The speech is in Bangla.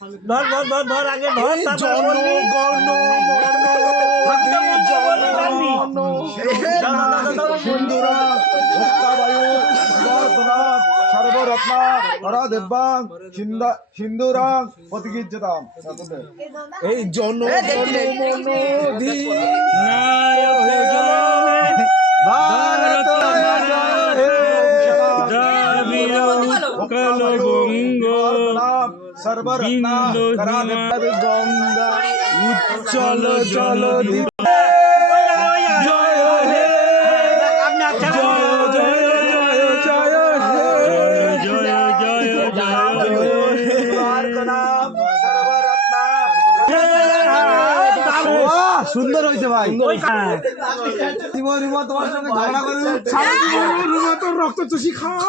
ধর ধর ধর ধর আগে ধর সর্বরত্না পরাদেবাং সিন্ধুরাং প্রতিগীর্যতাম। এই জন সর্বরত্না গঙ্গা উচ্চল জল সুন্দর হয়েছে ভাই। তোমার সঙ্গে ঝগড়া করে তোর রক্ত চুষি খাওয়া